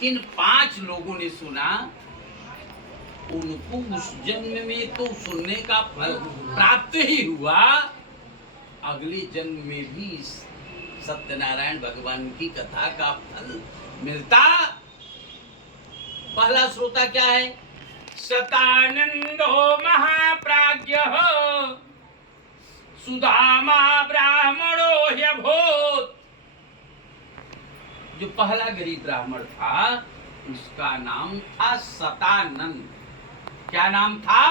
किन 5 लोगों ने सुना, उनको उस जन्म में तो सुनने का फल प्राप्त ही हुआ, अगले जन्म में भी सत्यनारायण भगवान की कथा का फल मिलता। पहला श्रोता क्या है? सतानंदो महाप्राज्ञः सुदामा ब्राह्मणो ह्यभूत्। जो पहला गरीब ब्राह्मण था उसका नाम था सतानंद। क्या नाम था?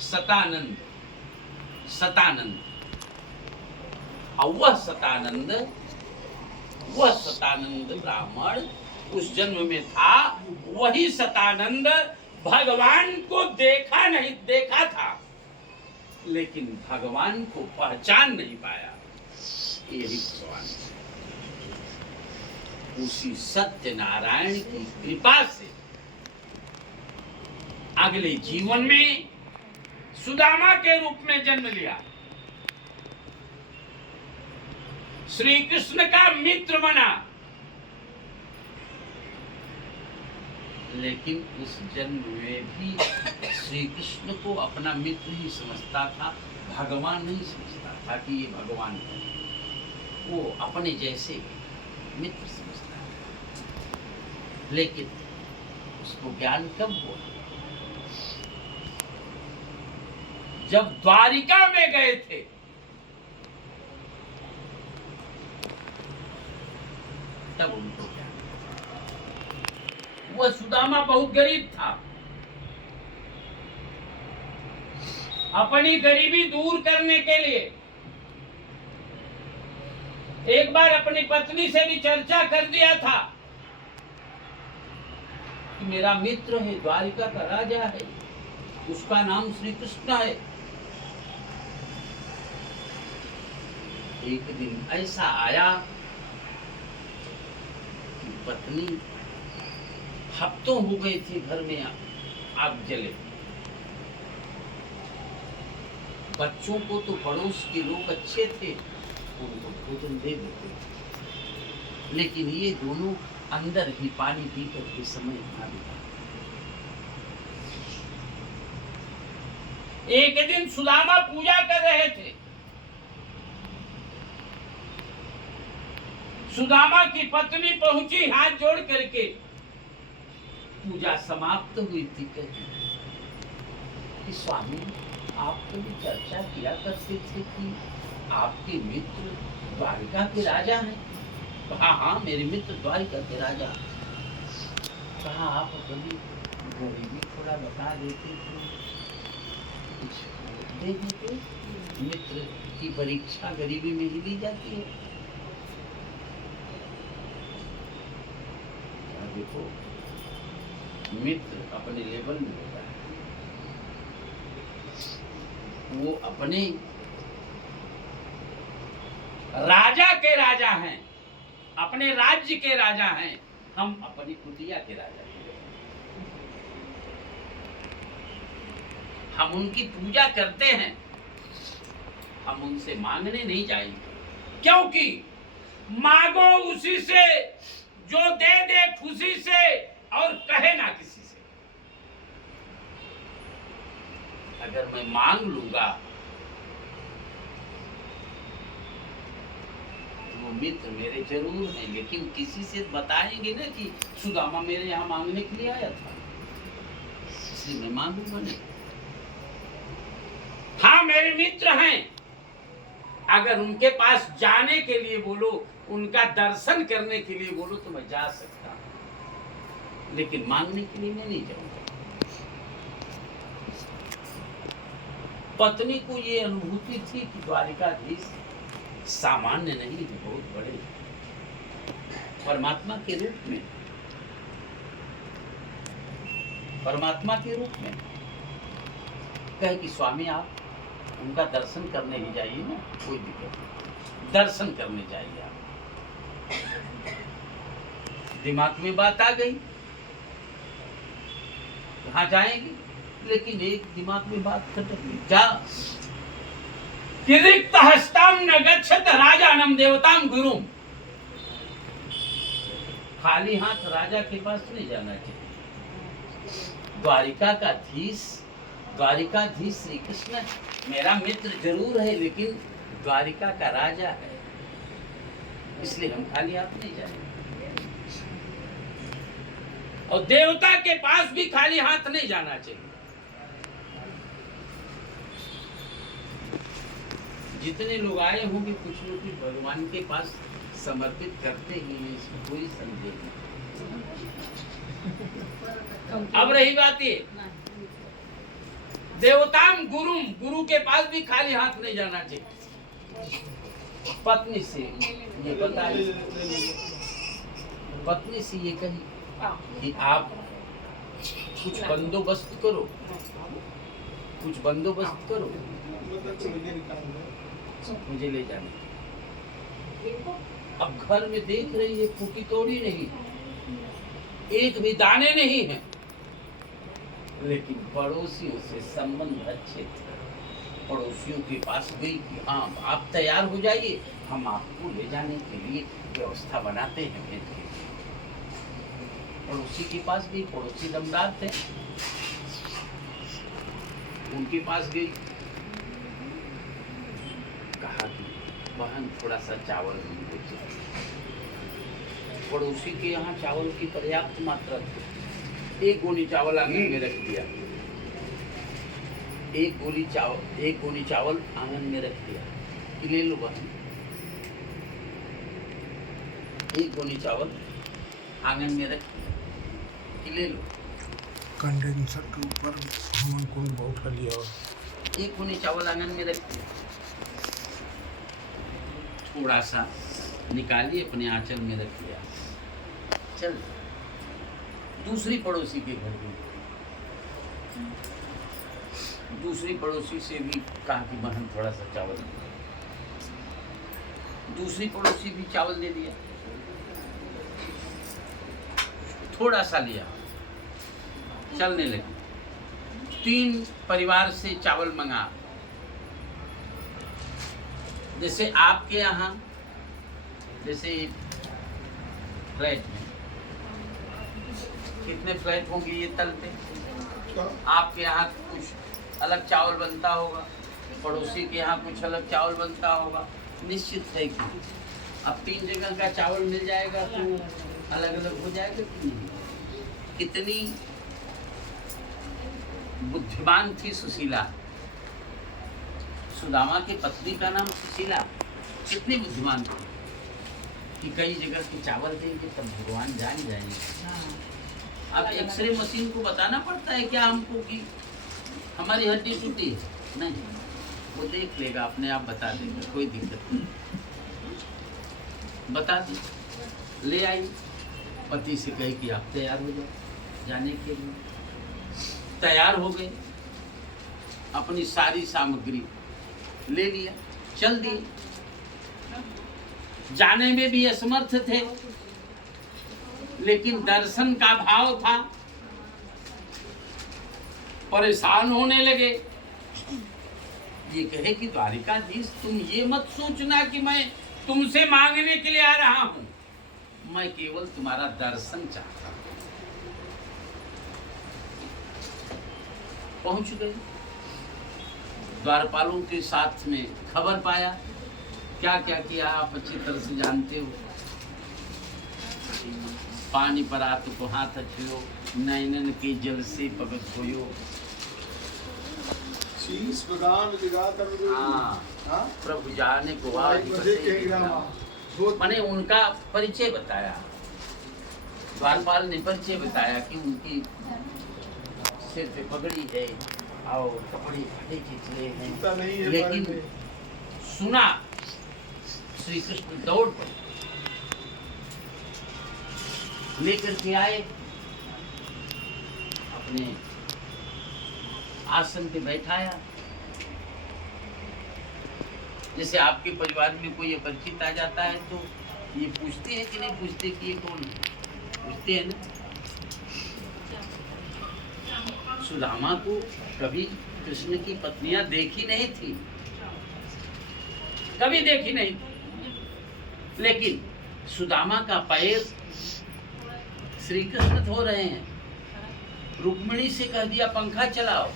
सतानंद। सतानंद। और वह सतानंद ब्राह्मण उस जन्म में था। वही सतानंद भगवान को देखा था, लेकिन भगवान को पहचान नहीं पाया। यही भगवान उसी सत्यनारायण की कृपा से अगले जीवन में सुदामा के रूप में जन्म लिया, श्री कृष्ण का मित्र बना। लेकिन उस जन्म में भी श्री कृष्ण को अपना मित्र ही समझता था, भगवान नहीं समझता था कि ये भगवान है। वो अपने जैसे मित्र समझता है। लेकिन उसको ज्ञान कब हुआ? जब द्वारिका में गए थे, तब उनको ज्ञान। वह सुदामा बहुत गरीब था। अपनी गरीबी दूर करने के लिए एक बार अपनी पत्नी से भी चर्चा कर दिया था कि मेरा मित्र है, द्वारिका का राजा है, उसका नाम श्री कृष्ण है। एक दिन ऐसा आया कि पत्नी, हफ्तों हो गए थे घर में आग जले। बच्चों को तो पड़ोस के लोग अच्छे थे, उनको भोजन दे देते थे, लेकिन ये दोनों अंदर ही पानी पीकर के समय ना बिता। एक दिन सुदामा पूजा कर रहे थे। सुदामा की पत्नी पहुंची हाथ जोड़ करके। पूजा समाप्त हुई थी। कि स्वामी, आप तो भी चर्चा किया करते थे कि आपके मित्र द्वारिका के राजा हैं। कहा हाँ, मेरे मित्र द्वारिका के राजा। कहा आप कभी गरीबी थोड़ा बता देते थे, कुछ दे देते। मित्र की परीक्षा गरीबी में ही ली जाती है। देखो, मित्र अपने लेवल में होता है, वो अपने राजा के राजा हैं, अपने राज्य के राजा हैं। हम अपनी कुटिया के राजा हैं। हम उनकी पूजा करते हैं, हम उनसे मांगने नहीं जाएंगे, क्योंकि मांगो उसी से जो दे दे खुशी से और कहे ना किसी से। अगर मैं मांग लूंगा तो वो मित्र मेरे जरूर हैं, लेकिन किसी से बताएंगे ना कि सुदामा मेरे यहाँ मांगने के लिए आया था, इसलिए मैं मांगूंगा नहीं। हाँ, मेरे मित्र हैं, अगर उनके पास जाने के लिए बोलो, उनका दर्शन करने के लिए बोलो तो मैं जा सकता हूं, लेकिन मांगने के लिए मैं नहीं जाऊंगा। पत्नी को ये अनुभूति थी कि द्वारिकाधीश सामान्य नहीं है, बहुत बड़े परमात्मा के रूप में, परमात्मा के रूप में। कहे कि स्वामी, आप उनका दर्शन करने ही जाइए ना, कोई दिक्कत नहीं, दर्शन करने जाइए आप। दिमाग में बात आ गई, कहाँ जाएंगे, लेकिन एक दिमाग में बात खटक गई। जा किरिक्त हस्ताम न गच्छत राजानम देवताम गुरुम। खाली हाथ राजा के पास नहीं जाना चाहिए। द्वारिकाधीश श्री कृष्ण मेरा मित्र जरूर है, लेकिन द्वारिका का राजा है, इसलिए हम खाली हाथ नहीं जाएंगे। और देवता के पास भी खाली हाथ नहीं जाना चाहिए। जितने लोग आए होंगे कुछ न कुछ भगवान के पास समर्पित करते ही हैं, इसमें कोई संदेह नहीं। अब रही बात ये, देवताम गुरुम, गुरु के पास भी खाली हाथ नहीं जाना चाहिए। पत्नी से ये बताइए, पत्नी से ये कही कि आप कुछ बंदोबस्त करो, कुछ बंदोबस्त करो, मुझे ले जाने। अब घर में देख रही है फूकी तोड़ी नहीं, एक भी दाने नहीं है, लेकिन पड़ोसियों से संबंध अच्छे थे। पड़ोसियों के पास गई कि हाँ आप तैयार हो जाइए, हम आपको ले जाने के लिए व्यवस्था बनाते हैं भेंट के लिए। पड़ोसी के पास गई, पड़ोसी दमदार थे, उनके पास गई, कहा कि बहन थोड़ा सा चावल हमको चाहिए। पड़ोसी के यहाँ चावल की पर्याप्त मात्रा थी, एक गोनी चावल आंगन में रख दिया, एक गोली चावल आंगन में रख दिया कि ले लो बहन, एक गोली चावल आंगन में रख दिया कि ले लो। कंडेंसर के ऊपर हमन कुंड बहुत लिया और एक गोली चावल आंगन में रख दिया, थोड़ा सा निकालिए अपने आंचल में रख दिया। चल दूसरी पड़ोसी के घर गई, दूसरी पड़ोसी से भी कहा कि बहन थोड़ा सा चावल दे। दूसरी पड़ोसी भी चावल दे दिया, थोड़ा सा लिया, चलने लगी। 3 परिवार से चावल मंगा, जैसे आपके यहाँ जैसे फ्लैट में कितने फ्लैट होंगे ये तल पे, आपके यहाँ कुछ अलग चावल बनता होगा, पड़ोसी के यहाँ कुछ अलग चावल बनता होगा। निश्चित है कि अब 3 जगह का चावल मिल जाएगा तो अलग अलग हो जाएगा कि नहीं। कितनी बुद्धिमान थी सुशीला, सुदामा की पत्नी का नाम सुशीला, कितनी बुद्धिमान थी कि कई जगह के चावल देंगे तब भगवान जान जाएंगे। अब एक्सरे मशीन को बताना पड़ता है क्या हमको कि हमारी हड्डी टूटी है? नहीं, वो देख लेगा, अपने आप बता देगा, कोई दिक्कत नहीं। बता दी, ले आई, पति से कहे कि आप तैयार हो जाओ जाने के लिए। तैयार हो गए, अपनी सारी सामग्री ले लिया, चल दिए। जाने में भी असमर्थ थे, लेकिन दर्शन का भाव था, परेशान होने लगे। ये कहे कि द्वारिकाधीश तुम ये मत सोचना कि मैं तुमसे मांगने के लिए आ रहा हूं, मैं केवल तुम्हारा दर्शन चाहता हूं। पहुंच गए, द्वारपालों के साथ में खबर पाया, क्या क्या किया आप अच्छी तरह से जानते हो। पानी पर आत को हाथ रखियो, नैनन के जल से पगत होयो। प्रभु जाने को मैंने उनका परिचय बताया, द्वारपाल ने परिचय बताया कि उनकी सिर पे पगड़ी है और कपड़े फटे चिचले हैं, लेकिन सुना श्री कृष्ण दौड़ पड़े, लेकर के आए, अपने आसन पे बैठाया। जैसे आपके परिवार में कोई अपरिचित आ जाता है तो ये पूछते हैं कि नहीं पूछते कि ये कौन है? पूछते हैं ना। सुदामा को कभी कृष्ण की पत्नियां देखी नहीं थी, कभी देखी नहीं थी, लेकिन सुदामा का पैर श्री कृष्ण धो रहे हैं, रुक्मिणी से कह दिया पंखा चलाओ।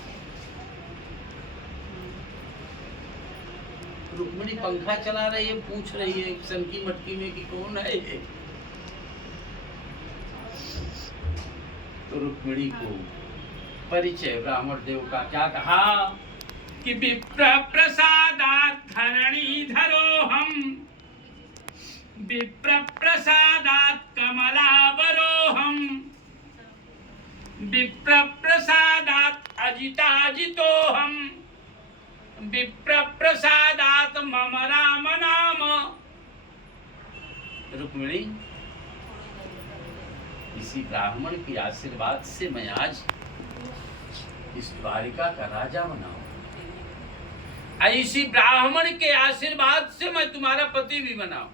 रुक्मिणी पंखा चला रही है, पूछ रही है सनकी मटकी में कि कौन है ये। तो रुक्मिणी को परिचय ब्राह्मण देव का क्या कहा कि विप्र प्रसादात् धरणीधरोऽहम्, विप्र प्रसादात् कमलावरोऽहम्, विप्र प्रसादात् अजिताजितोऽहम्, विप्र प्रसादात् मम राम नाम। रुक्मिणी, इसी ब्राह्मण के आशीर्वाद से मैं आज इस द्वारिका का राजा बना हूं। इसी ब्राह्मण के आशीर्वाद से मैं तुम्हारा पति भी बना हूं।